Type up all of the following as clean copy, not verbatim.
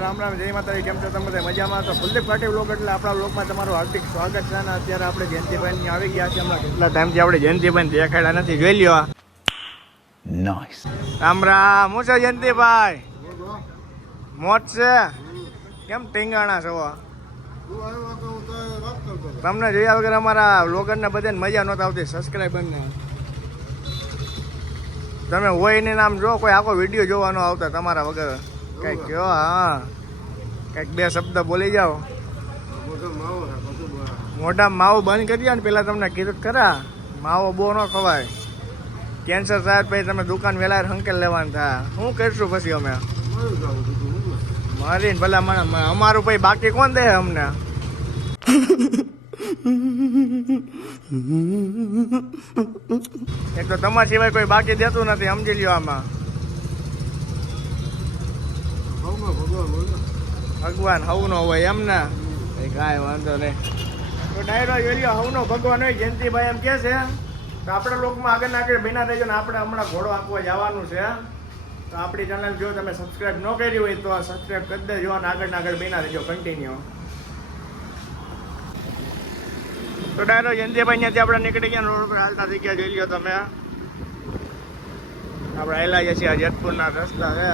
રામ રામ, જય માતાજી. કેમ છો તમે? મજામાં? તો કુલદીપ પાટીલ વ્લોગ એટલે આપણા વ્લોગમાં તમારું હાર્દિક સ્વાગત છે. અને અત્યારે આપણે જયંતિભાઈ આવી ગયા છે. હમણાં કેટલા ટાઈમથી આપણે જયંતિભાઈ દેખાડ્યા નથી, જોઈ લ્યો. નાઈસ. રામ રામ. હું છે જયંતિભાઈ? મોજ છે? કેમ ટીંગાણા છો? તમને જોયા વગર અમારા વ્લોગરને બધાને મજા નહોતી આવતી, સબસ્ક્રાઈબરને. તમે હોય ને નામ જો, કોઈ આખો વિડીયો જોવાનો આવતા તમારા વગર. કંઈક કહો. હા, કંઈક બે શબ્દ બોલી જાઓ. મોઢા માવો બંધ કરી ને પેલા તમને કીધું ખરા, માવો બહુ ન ખવાય. કેન્સર થાય પછી તમે દુકાન વેલા હંકેલ લેવાનું થાય. શું કરીશું પછી અમે? મારીને ભલા મને અમારું પછી બાકી કોણ દે અમને? એક તો તમારા સિવાય કોઈ બાકી દેતું નથી, સમજી લ્યો. આમાં ભગવાન હવનો હોય એમ ને? કાંઈ વાંધો નહીં. તો ડાયરો જોઈ લ્યો, હવનો ભગવાન હોય. જયંતિભાઈ એમ કે છે તો આપણે લોકમાં આગળ ને આગળ બિના રહેજો ને. આપણે હમણાં ઘોડો આંકવા જવાનું છે. તો આપણી ચેનલ જો તમે સબસ્ક્રાઈબ ન કરી હોય તો સબસ્ક્રાઈબ કરી દેજો અને આગળ ને આગળ બિના રહેજો કન્ટિન્યુ. તો ડાયરો જયંતિભાઈ ત્યાંથી આપણે નીકળી ગયા, રોડ પર હાલતા થઈ ગયા. જોઈ લ્યો તમે, આપણે આવેલા છીએ આ જેતપુરના રસ્તા છે.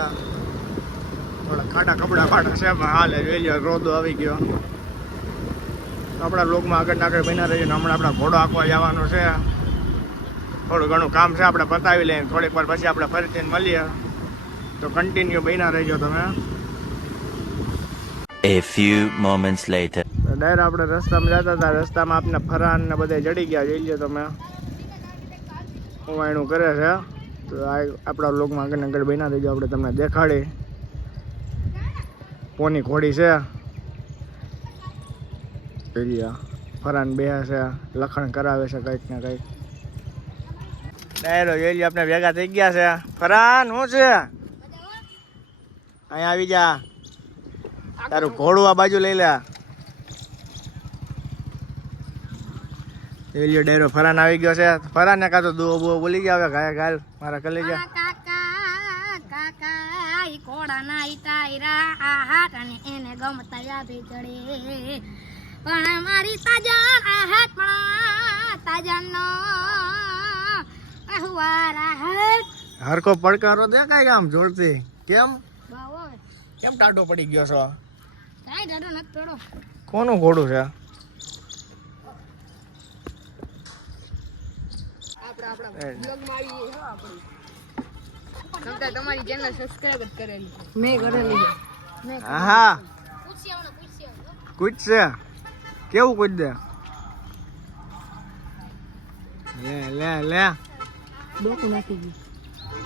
થોડા ખાડા કપડા પાડા છે હાલે, જોઈ લ્યો. રોદો આવી ગયો. તો આપણા લોકમાં આગળ ને આગળ બન્યા રહીએ. હમણાં આપણા ઘોડો આંકવા જવાનું છે. થોડું ઘણું કામ છે, આપણે પતાવી લઈએ. થોડીક વાર પછી આપણે ફરીથી મળીએ. તો કન્ટિન્યુ બન્યા રહેજો તમે. A few moments later. Direct આપણે રસ્તામાં જતા હતા, રસ્તામાં આપને ફરાન ને બધા જડી ગયા. જોઈ લો તમે, ઉવાયણું કરે છે. તો આપણા લોકમાં આગળ આગળ બન્યા રહેજો, આપણે તમને દેખાડી. પોની ઘોડી છે, ફરાન બે છે, લખણ કરાવે છે કંઈક ને કંઈક. ડાયરો જોઈ લો, આપણે ભેગા થઈ ગયા છે. ફરાન શું છે? અહીંયા આવી જા. તારું ઘોડું આ બાજુ લઈ લે. એલિયો ડાયરો ફરાન આવી ગયો છે. ફરાન ને કાતો દુઓ બુઓ બોલી ગયા. હવે ગાય ગાલ મારા કલે જા. કાકા કાકા ઈ ઘોડા ના ઈટાયરા આ હાથ અને એને ગમતા યાદે ચડે. પણ મારી તાજા આ હાથ પણ તાજાનો અહવારા હાથ. હરકો પડકારો દેખાય આમ જોરથી. કેમ બાવો કેમ ટાઢો પડી ગયો છો? કાઈ દાડો નત પડો. કોનું ઘોડું છે? તમારી ચેનલ સબસ્ક્રાઇબ કરેલી મેં કરેલી છે. હા, કૂદ છે. કેવું કૂદ દે? લે લે લે. ડોકું નાખી ગયું.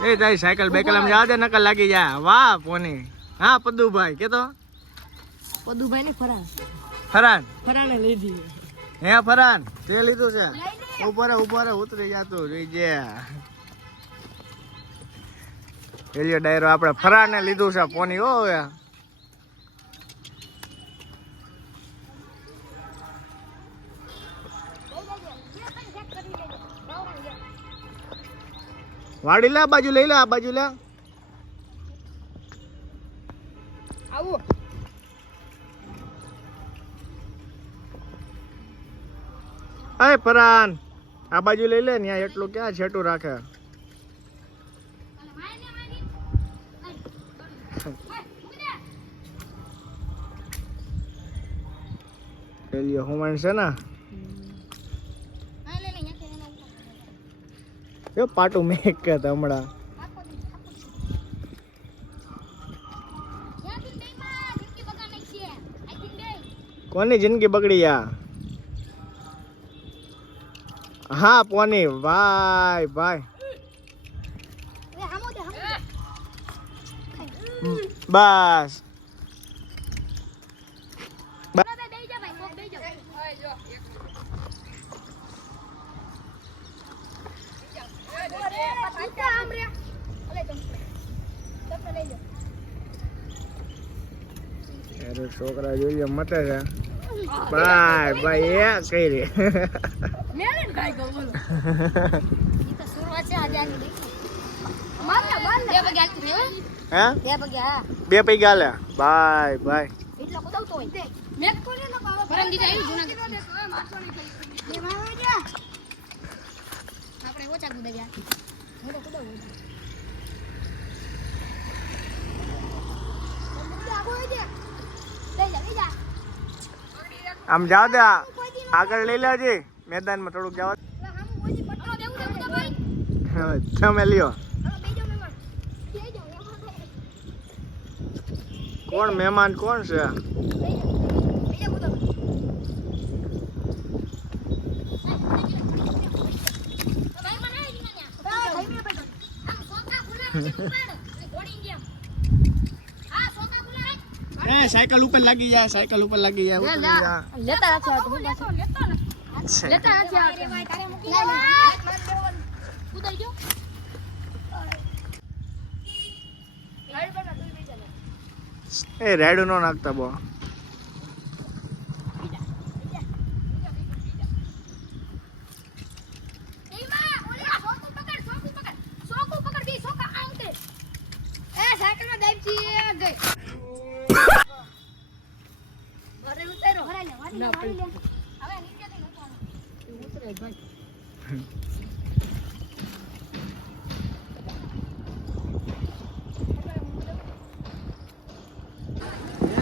એ તારી સાયકલ બાયકલ આમ જવા દે, નકલ લાગી જાય. વાહ પોની. હા પદુભાઈ કે તો પદુભાઈ ને ફરાન ફરાન લીધી. હે ફરાન તે લીધું છે? ઉપર ઉતરી જતું જોઈજે. એલિયો ડાયરો આપણે ફરાને લીધું છે પોની. હો વાડી લે, બાજુ લઈ લે, આ બાજુ લે. આવો અરે ફરાન આ બાજુ લઈ લે ને. એટલું ક્યાં છેટું રાખે? એલિયો હુમણ છે ને એ પાટું મેક કે હમણાં. કોની જિંદગી બગડી યા? હા પોની. ભાઈ ભાઈ બસ છોકરા જોઈ લે મતે છે. બાય બાય એ કઈ રે મેલે કાઈ ગો બોલો. ઈ તો શરૂઆત છે આજે આની દેખો. બે પગે હાલતી રહે, હો. હે બે પગે, હા. 2 પૈગા લે બાય બાય. એટલો કુદાવતો હોય. મેં કોને ન પાડો. પરમ દીધા આવ્યું જૂનાગઢ. બે મારવા ગયા. આપણે ઓછા કુદાવ્યા. હું તો કુદાવું. આમ જાવ દે આગળ લઈ લેજે મેદાનમાં થોડુંક જાવ તમે લ્યો. કોણ મહેમાન કોણ છે? એ સાયકલ ઉપર લાગી જાય, સાયકલ ઉપર લાગી જાય. ઉતરી જા. લેતા નથી આવતું. છે. લેતા નથી આવતું. કુદાઈ ગયો. એ રેડ નો નાખતા બો.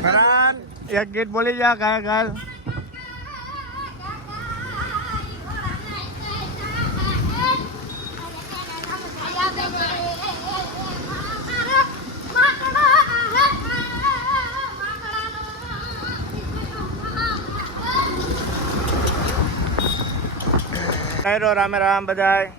ફરાન એક ગીત બોલી જા ગાય ગાલ. રામે રામ બધાય.